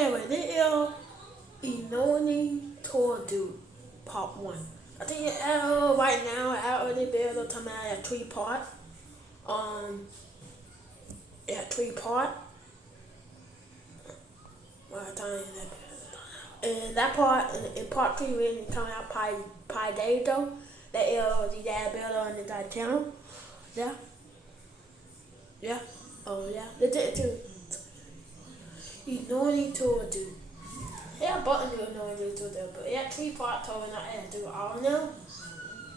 anyway, this is Inoni Tordu Part 1. I think right now out of the build talking about a 3-part. Yeah, 3-part. What time is that? And that part, in part 3, really coming out by day though. That the dad build on the channel. Yeah. Yeah. Oh yeah. They did it too. Inoni Tordu. Yeah, button you know they do that, but yeah, 3-part told not to do all now.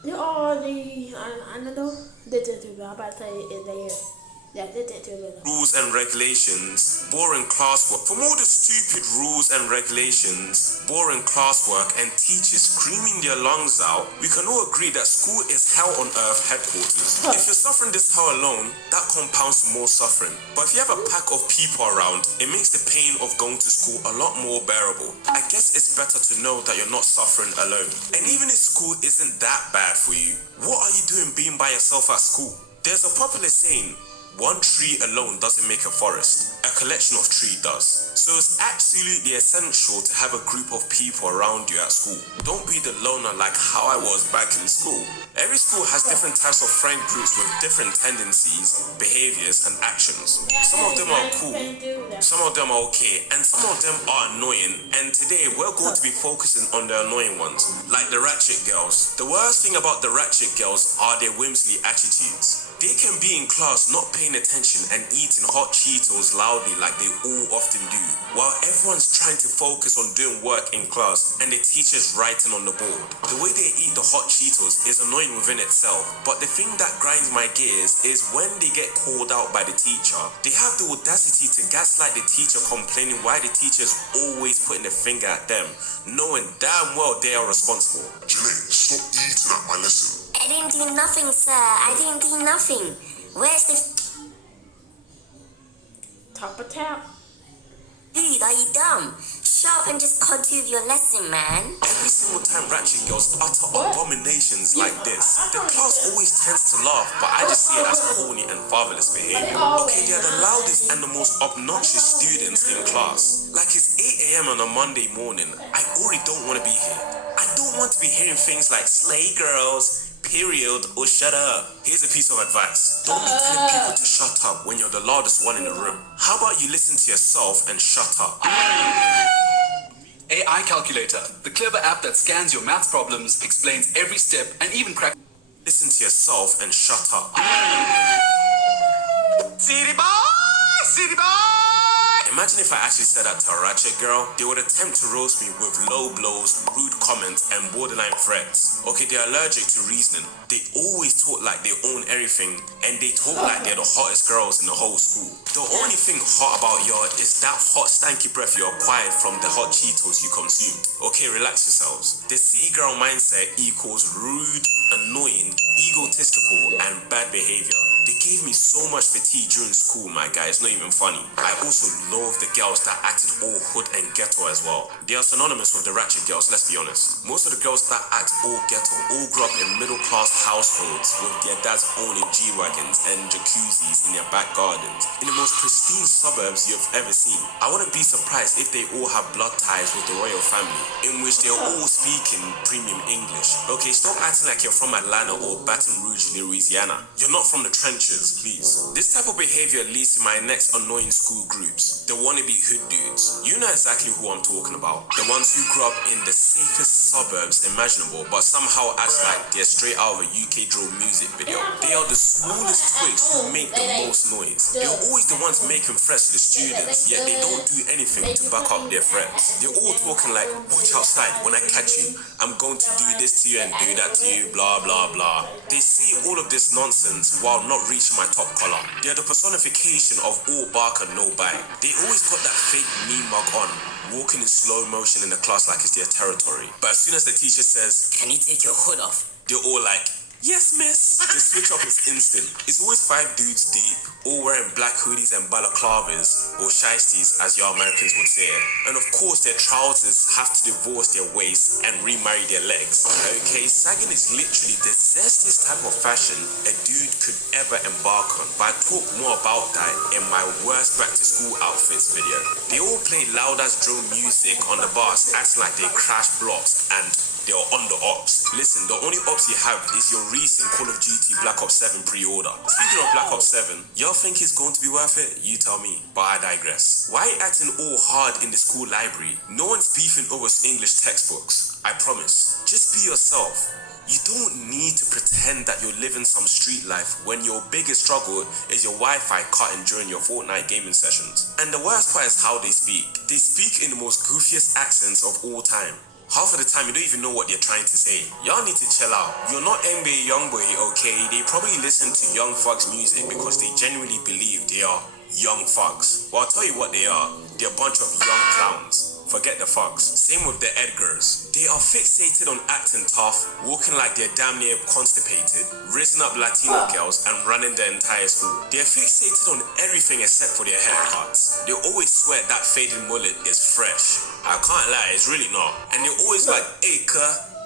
You all the I don't know. They did do. I'm about to say it there. Yeah, they did do that. Rules and regulations, boring classwork. From all the stupid rules and regulations, boring classwork, and teachers screaming their lungs out, we can all agree that school is hell on earth headquarters. If you're suffering this hell alone, that compounds to more suffering. But if you have a pack of people around, it makes the pain of going to school a lot more bearable. I guess it's better to know that you're not suffering alone. And even if school isn't that bad for you, what are you doing being by yourself at school? There's a popular saying, one tree alone doesn't make a forest. A collection of trees does. So it's absolutely essential to have a group of people around you at school. Don't be the loner like how I was back in school. Every school has different types of friend groups with different tendencies, behaviors, and actions. Some of them are cool, some of them are okay, and some of them are annoying. And today we're going to be focusing on the annoying ones, like the ratchet girls. The worst thing about the ratchet girls are their whimsy attitudes. They can be in class not paying attention and eating hot Cheetos loudly like they all often do, while everyone's trying to focus on doing work in class and the teacher's writing on the board. The way they eat the hot Cheetos is annoying within itself, but the thing that grinds my gears is when they get called out by the teacher, they have the audacity to gaslight the teacher, complaining why the teacher's always putting the finger at them, knowing damn well they are responsible. Janae, stop eating at my lesson. I didn't do nothing, sir. I didn't do nothing. Where's the... Top of tap. Dude, are you dumb? Shut up and just continue with your lesson, man. Every single time ratchet girls utter abominations like this, the class always tends to laugh, but I just see it as corny and fatherless behavior. Okay, they're the loudest and the most obnoxious students in class. Like it's 8 a.m. on a Monday morning, I already don't want to be here. I don't want to be hearing things like slay girls, period, or shut up. Here's a piece of advice. Don't be telling people to shut up when you're the loudest one in the room. How about you listen to yourself and shut up? AI Calculator, the clever app that scans your maths problems, explains every step, and even cracks... Listen to yourself and shut up. City boy! City boy! Imagine if I actually said that to a ratchet girl. They would attempt to roast me with low blows, rude comments, and borderline threats. Okay, they're allergic to reasoning. They always talk like they own everything, and they talk like they're the hottest girls in the whole school. The only thing hot about y'all is that hot stanky breath you acquired from the hot Cheetos you consumed. Okay, relax yourselves. The city girl mindset equals rude, annoying, egotistical, and bad behavior. They gave me so much fatigue during school, my guy, it's not even funny. I also love the girls that acted all hood and ghetto as well. They are synonymous with the ratchet girls, let's be honest. Most of the girls that act all ghetto all grew up in middle class households with their dads owning G-Wagons and jacuzzis in their back gardens, in the most pristine suburbs you've ever seen. I wouldn't be surprised if they all have blood ties with the royal family, in which they're all speaking premium English. Okay, stop acting like you're from Atlanta or Baton Rouge, Louisiana. You're not from the trenches, please. This type of behavior leads to my next annoying school groups, the wannabe hood dudes. You know exactly who I'm talking about. The ones who grew up in the safest suburbs imaginable, but somehow act like they're straight out of a UK drill music video. They are the smallest twigs who make the most noise. They're always the ones making threats to the students, yet they don't do anything to back up their threats. They're all talking like, watch outside, when I catch you, I'm going to do this to you and do that to you, blah blah blah. They say all of this nonsense while not reaching my top collar. They're the personification of all bark and no bite. They always got that fake meme mug on, walking in slow motion in the class like it's their territory. But as soon as the teacher says, Can you take your hood off? they're all like, Yes, miss. The switch up is instant. It's always 5 dudes deep, all wearing black hoodies and balaclavas, or shiesties as y'all Americans would say it. And of course, their trousers have to divorce their waist and remarry their legs. Okay, sagging is literally the zestiest type of fashion a dude could ever embark on. But I talk more about that in my worst back to school outfits video. They all play loud as drill music on the bus, acting like they crash blocks and they're on the ops. Listen, the only ops you have is your recent Call of Duty Black Ops 7 pre-order. Speaking of Black Ops 7, y'all think it's going to be worth it? You tell me, but I digress. Why acting all hard in the school library? No one's beefing over English textbooks. I promise. Just be yourself. You don't need to pretend that you're living some street life when your biggest struggle is your Wi-Fi cutting during your Fortnite gaming sessions. And the worst part is how they speak. They speak in the most goofiest accents of all time. Half of the time, you don't even know what they're trying to say. Y'all need to chill out. You're not NBA Youngboy, okay? They probably listen to Young Thug's music because they genuinely believe they are young thugs. Well, I'll tell you what they are. They're a bunch of young clowns. Forget the thugs. Same with the Edgars. They are fixated on acting tough, walking like they're damn near constipated, raising up Latino girls and running the entire school. They're fixated on everything except for their haircuts. They always swear that faded mullet is fresh. I can't lie, it's really not. And they're always like, hey,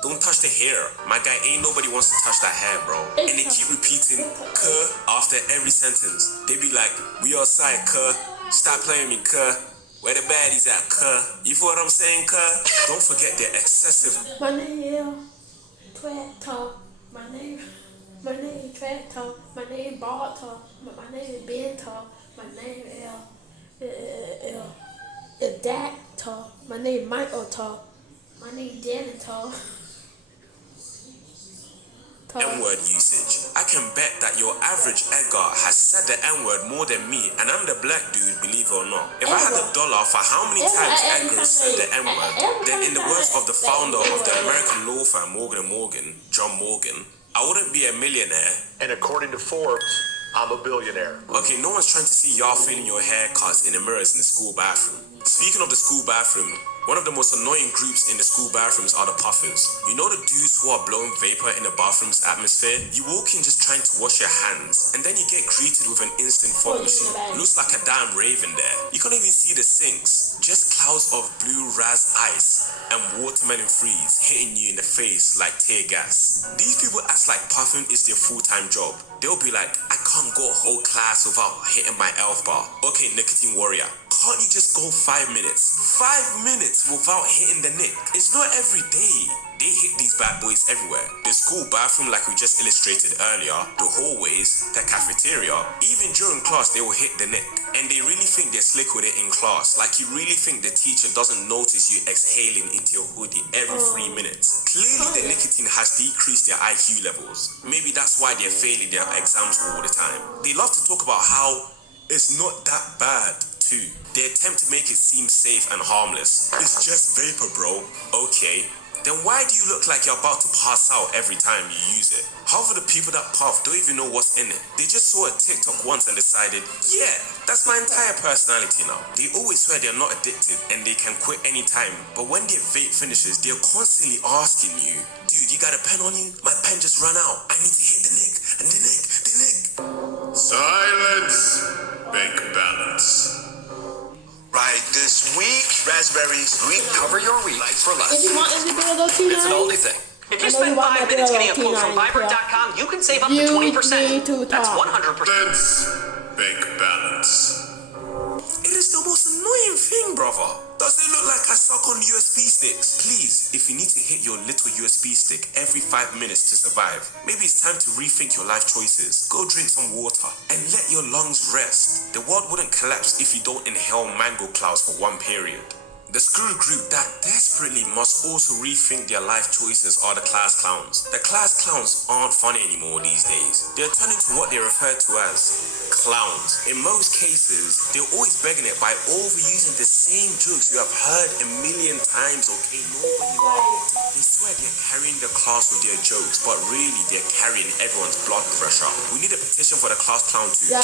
don't touch the hair. My guy, ain't nobody wants to touch that hair, bro. And they keep repeating after every sentence. They be like, we outside, stop playing me, where the baddies at, You feel what I'm saying, Don't forget their excessive. My name is Tractor. My name is Tractor. My name is Barter. My name is Benter. My name is Dactor. My name is Michael. My name is Janitor. N-word usage. I can bet that your average Edgar has said the N-word more than me, and I'm the black dude, believe it or not. If I had $1 for how many times Edgar said the N-word, then in the words of the founder of the American law firm Morgan & Morgan, John Morgan, I wouldn't be a millionaire. And according to Forbes, I'm a billionaire. Okay, no one's trying to see y'all feeling your haircuts in the mirrors in the school bathroom. Speaking of the school bathroom, one of the most annoying groups in the school bathrooms are the puffers. You know the dudes who are blowing vapor in the bathroom's atmosphere? You walk in just trying to wash your hands, and then you get greeted with an instant fog machine. Looks like a damn rave in there. You can't even see the sinks. Just clouds of blue raz ice and watermelon freeze hitting you in the face like tear gas. These people act like puffing is their full-time job. They'll be like, I can't go a whole class without hitting my elf bar. Okay, nicotine warrior, can't you just go 5 minutes? 5 minutes without hitting the nick? It's not every day. They hit these bad boys everywhere. The school bathroom, like we just illustrated earlier, the hallways, the cafeteria, even during class they will hit the neck. And they really think they're slick with it in class. Like you really think the teacher doesn't notice you exhaling into your hoodie every 3 minutes. Clearly the nicotine has decreased their IQ levels. Maybe that's why they're failing their exams all the time. They love to talk about how it's not that bad too. They attempt to make it seem safe and harmless. It's just vapor, bro. Okay. Then why do you look like you're about to pass out every time you use it? Half of the people that puff don't even know what's in it. They just saw a TikTok once and decided, yeah, that's my entire personality now. They always swear they're not addicted and they can quit anytime. But when their vape finishes, they're constantly asking you, dude, you got a pen on you? My pen just ran out. I need to hit the nick and the nick, the nick. Silence. Bank balance. Right, this week, raspberries. We cover your week for If less. you want to build a T9, It's an oldie thing. If I you know spend you want 5 my minutes bill getting a quote from T9, Vibrant.com, you can save up to You 20%. need to That's talk. 100%. Balance. Bank balance. It is the most annoying thing, brother. Does it look like I suck on USB sticks? Please, if you need to hit your little USB stick every 5 minutes to survive, maybe it's time to rethink your life choices. Go drink some water and let your lungs rest. The world wouldn't collapse if you don't inhale mango clouds for one period. The screw group that desperately must also rethink their life choices are the class clowns. The class clowns aren't funny anymore these days. They're turning to what they refer to as clowns. In most cases, they're always begging it by overusing the same jokes you have heard a million times, okay? They swear they're carrying the class with their jokes, but really they're carrying everyone's blood pressure. We need a petition for the class clown to someone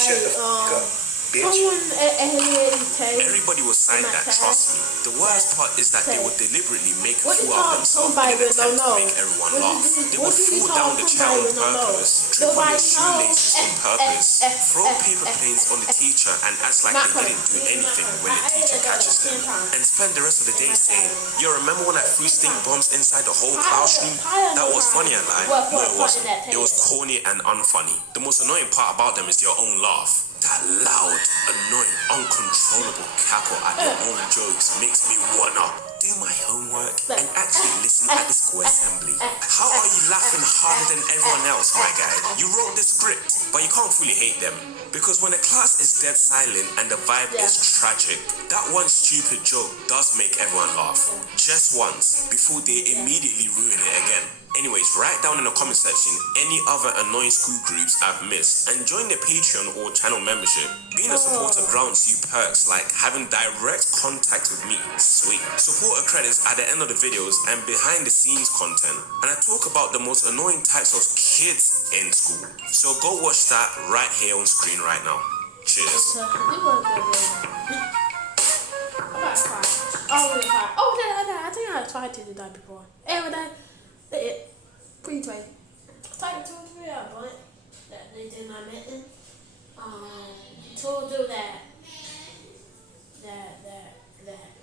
at Everybody was outside In my that, class. trust me. The worst part is that they would deliberately make a What you fool out call of themselves somebody in an with no attempt to nose? make everyone What laugh. you- They what would you fall call down the chair somebody on with no nose? purpose, trip on their Nobody knows. shoelaces on purpose, throw paper planes on the teacher and act like they didn't do anything when the teacher catches them, and spend the rest of the day saying, yo, remember when I threw stink bombs inside the whole classroom? That was funny, I lied. No, it wasn't. It was corny and unfunny. The most annoying part about them is their own laugh. That loud, annoying, uncontrollable cackle at their own jokes makes me wanna do my homework and actually listen at the school assembly. How are you laughing harder than everyone else, my guy? You wrote the script, but you can't fully hate them. Because when the class is dead silent and the vibe is tragic, that one stupid joke does make everyone laugh. Just once, before they immediately ruin it again. Anyways, write down in the comment section any other annoying school groups I've missed and join the Patreon or channel membership. Being a supporter grants you perks like having direct contact with me. Sweet. Supporter credits at the end of the videos and behind the scenes content. And I talk about the most annoying types of kids in school. So go watch that right here on screen right now. Cheers. I think I tried to do that before. Please wait. Type 2 or 3 but that they did not mention. To do that.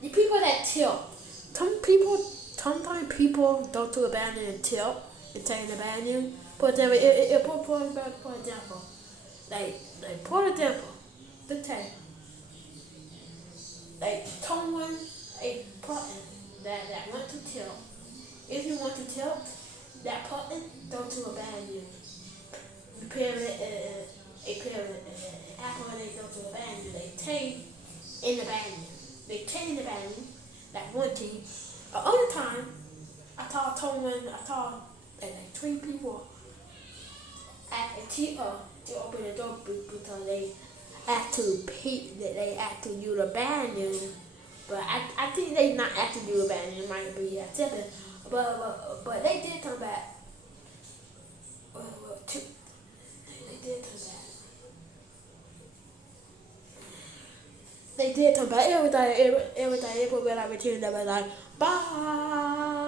The people that tilt. Sometimes people don't do a bad and tilt. They take the bad news. For example, for example, the tag. Like someone a button that went to tilt. If you want to tilt, that button don't do a bad news. You pair it, Apple they don't do a bad news. They take in the bad news. They take in the bad news. That one team. Other time, I saw like 3 people at a teacher to open the door because they have to use a bad news. But I think they not actually do a bad news. It might be a seven. But they did come back. They did come back. Every day, it was like return. They were like, bye.